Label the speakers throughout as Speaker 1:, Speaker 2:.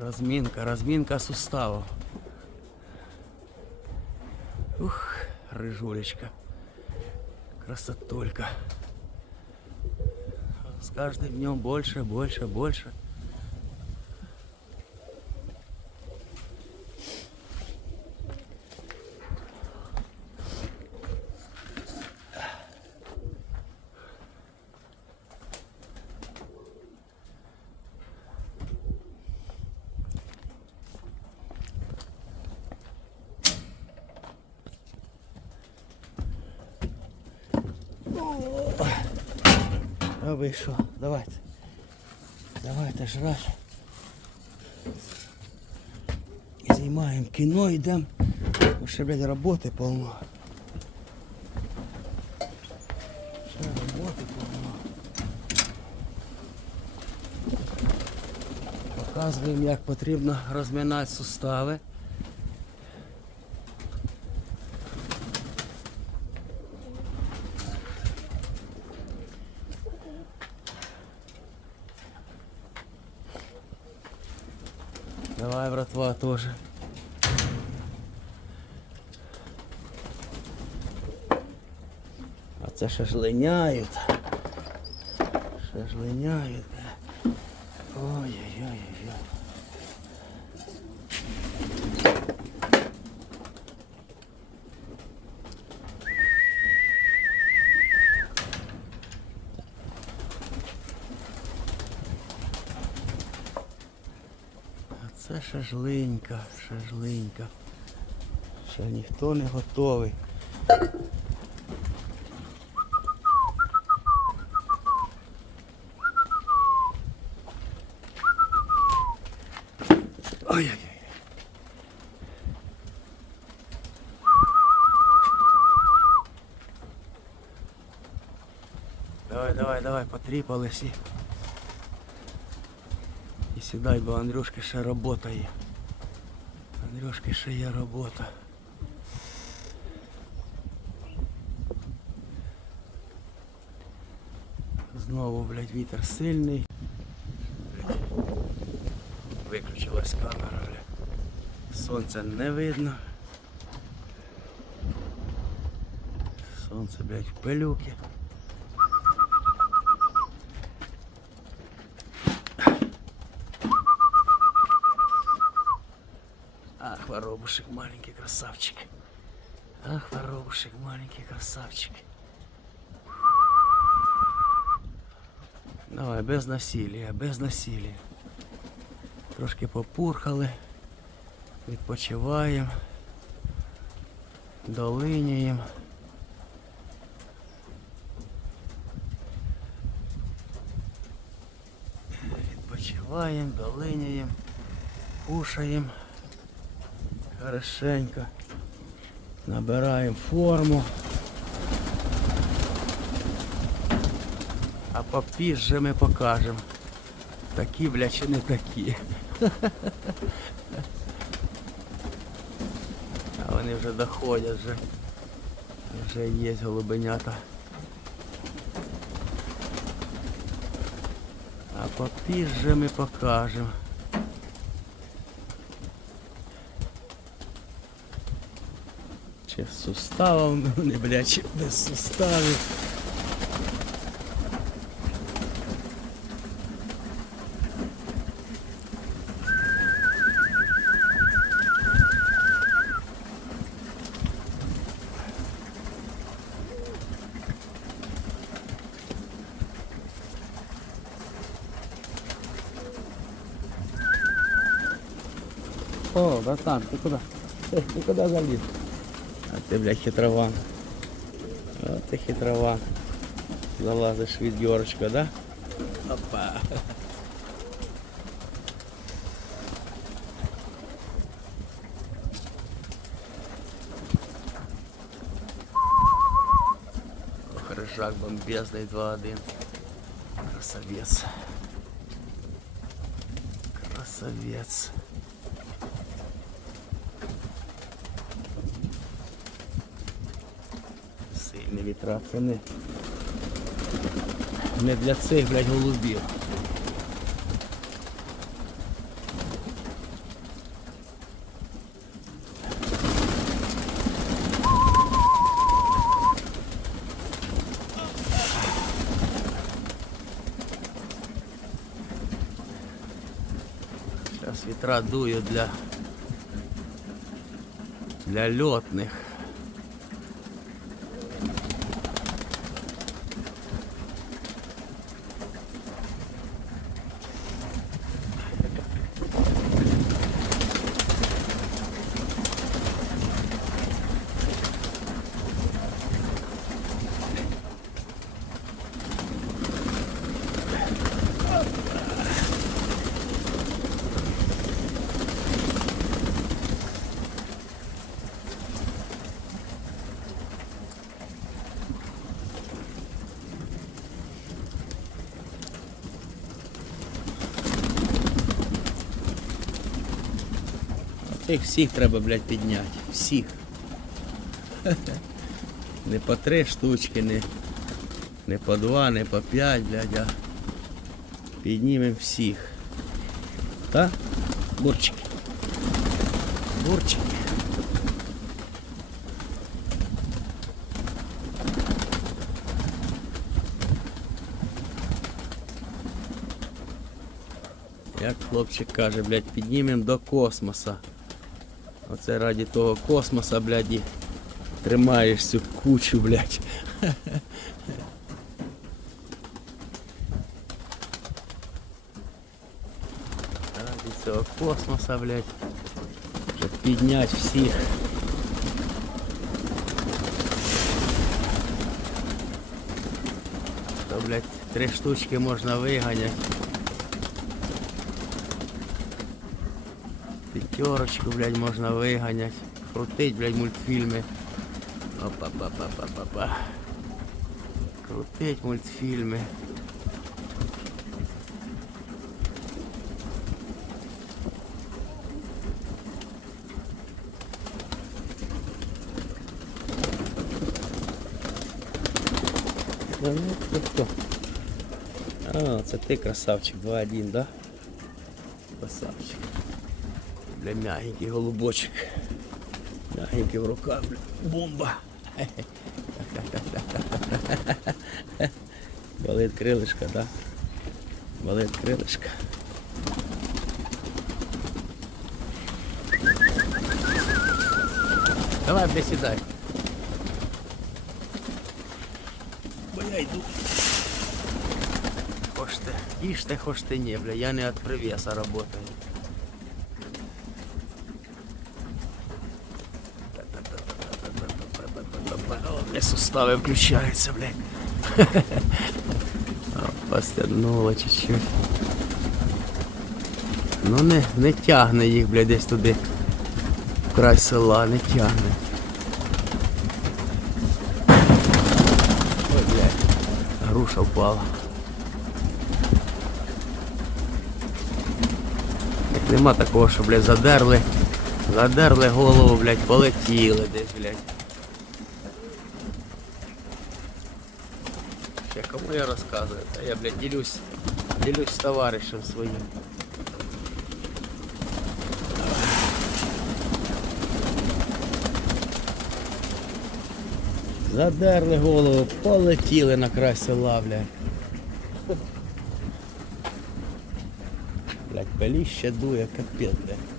Speaker 1: Розмінка, розмінка суставов. Ух, рыжулечка. Красотулька. С каждым днем больше, больше, больше. А ви? Давайте. Давайте жрать. Знімаємо кіно, йдемо. Ще, блядь, роботи повно. Ще роботи повно. Показуємо, як потрібно розминати сустави. Братва, тоже. А це ще ж. Ще ж линяють. бля. Ой-ой-ой-ой. А це шашлинька, шашлинька. Ще ніхто не готовий. Ой-ой-ой. Давай, давай, давай, потріпались і. Сідай, бо Андрюшки ще робота є. Андрюшки ще є робота. Знову, блядь, вітер сильний. Виключилась камера, блядь. Сонця не видно. Сонце, блядь, в пилюки. Ах, воробушек, маленький красавчик. Ах, воробушек, маленький красавчик. Давай, без насилия, без насилия. Трошки попурхали, відпочиваємо, долиняємо. Відпочиваємо, долиняємо, кушаємо. Хорошенько. Набираємо форму. А попізже ми покажемо. Такі, бля, чи не такі. А вони вже доходять, вже, вже є голубенята. А попізже ми покажемо. Чи з суставом, не бля, чи без суставів. О, братан, ты куда? Ты куда залез? Ты блядь, хитрова. От ти хитрова. залазишь в Йорочка, да? Опа. Рыжак бомбезный 2-1. Красавец. Красавец. не вітра, це не, не для цих, блядь, голубів. Зараз вітра дує для для льотних. Цих всіх треба, блядь, підняти. Всіх. Не по три штучки, не, не по два, не по п'ять, блядь, а піднімемо всіх. Та? Бурчики. Бурчики. Як хлопчик каже, блядь, піднімемо до космоса. Оце раді того космоса, блядь, і тримаєш цю кучу, блядь. Раді цього космоса, блядь. Щоб підняти всіх. То, блядь, три штучки можна виганяти. Пятерочку, блядь, можна виганять. Крутить, блядь, мультфільми. Опа-па-па-па-па-па. Крутить мультфільми. Ну? А, це ти красавчик 2-1, да? Красавчик. Бля, мягенький голубочек. Мягенький в руках, бля. Бомба. Болить крилишка, да? Болить крилишка. Давай, бля, сідай. Бо я йду. Хоч ти, їжте, хоч ти не, бля, я не від привеса работаю. Бля, сустави включаються, блядь. Постягнуло чуть-чуть. Ну не, не тягне їх, блядь, десь туди. Край села, не тягне. Ой, блядь. Груша впала. Нема такого, що, блядь, задерли. Задерли голову, блядь, полетіли десь, блядь. Я кому я розказую? Та я, блядь, ділюсь, ділюсь з товаришем своїм. Задерли голову, полетіли на край села, блядь. Блядь, пеліще дує, капець, блядь.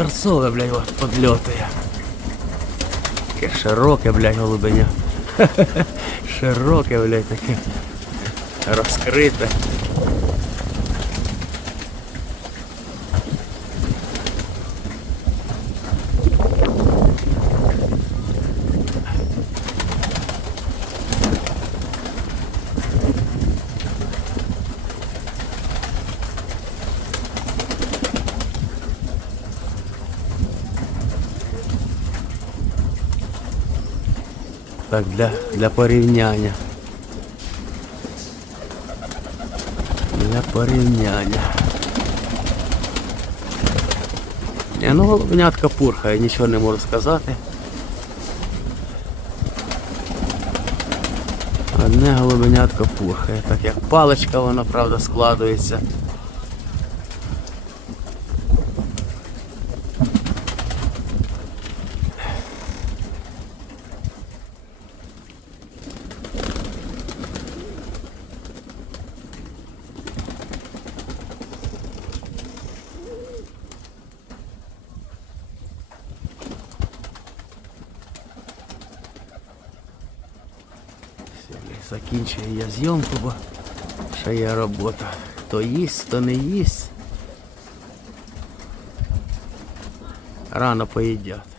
Speaker 1: Торцове, блядь, от подльотує. Таке широке, блядь, голубеня. Широке, блядь, таке. Розкрите. Так, для, для порівняння. Для порівняння. Ні, ну голубенятка пурхає, нічого не можу сказати. Одне голубенятко пурхає, так як паличка вона, правда, складується. Закінчую я зйомку, бо ще є робота. Хто їсть, хто не їсть. Рано поїдять.